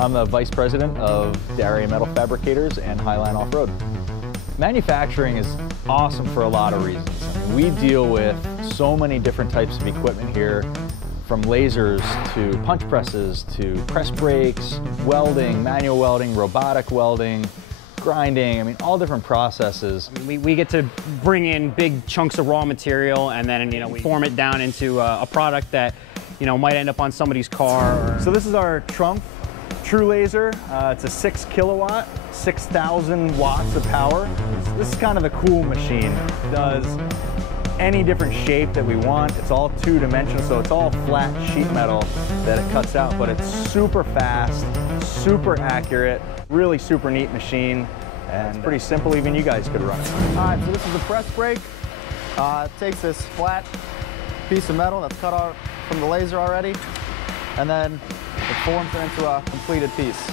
I'm the Vice President of Delaware Metal Fabricators and Highline Off-Road. Manufacturing is awesome for a lot of reasons. We deal with so many different types of equipment here, from lasers to punch presses to press brakes, welding, manual welding, robotic welding, grinding, I mean, all different processes. We get to bring in big chunks of raw material and then, we form it down into a product that, might end up on somebody's car. So this is our Trump True Laser. It's a 6 kilowatt, 6,000 watts of power. This is kind of a cool machine. It does any different shape that we want. It's all two-dimensional, so it's all flat sheet metal that it cuts out, but it's super fast, super accurate, really super neat machine, and it's pretty simple. Even you guys could run it. All right, so this is the press brake. It takes this flat piece of metal that's cut out from the laser already, and then it forms it into a completed piece.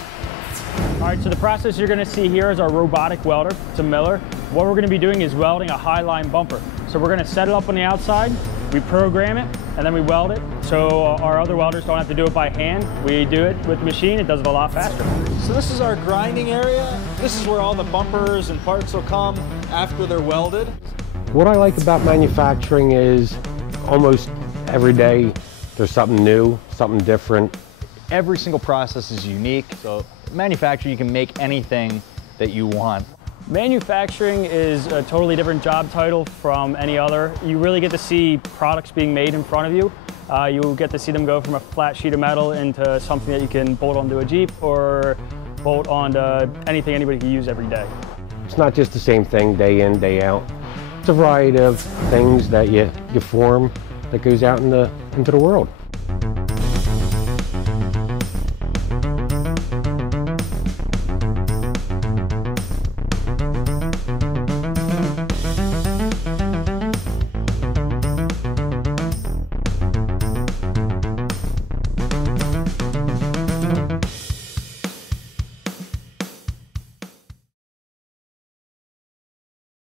All right, so the process you're gonna see here is our robotic welder. It's a miller. What we're gonna be doing is welding a high-line bumper. So we're gonna set it up on the outside, we program it, and then we weld it. So our other welders don't have to do it by hand. We do it with the machine, it does it a lot faster. So this is our grinding area. This is where all the bumpers and parts will come after they're welded. What I like about manufacturing is almost every day there's something new, something different. Every single process is unique, so manufacturing, you can make anything that you want. Manufacturing is a totally different job title from any other. You really get to see products being made in front of you. You get to see them go from a flat sheet of metal into something that you can bolt onto a Jeep or bolt onto anything anybody can use every day. It's not just the same thing day in, day out. It's a variety of things that you form that goes out into the world.